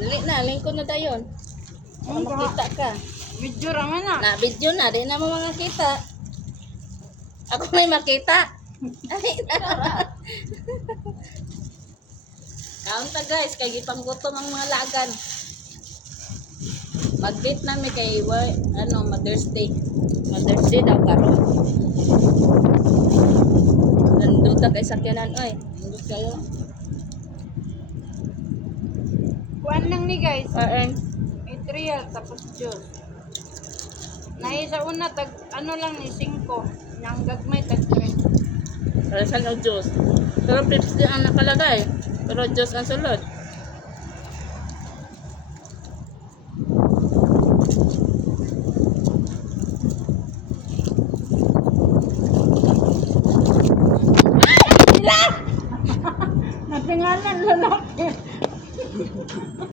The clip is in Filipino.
Dali na, lingkod na dayon. Para makita ka. Video raman na. Na video na, di na mo mga kita. Ako may makita. Kaunta guys, kay gipanggutom ang mga lagan. Mag-date namin kay Mother's Day. Mother's Day daw karon. Nanduta kay sakyanan oy. Nandut kayo. Kuan lang ni guys. Kain. Real tapos juice. Nahi sa una tag ano lang ni 5. Nang gagmay tag 3. Para sa juice. Pero 50 ang nakalagay. Pero juice ang sulod.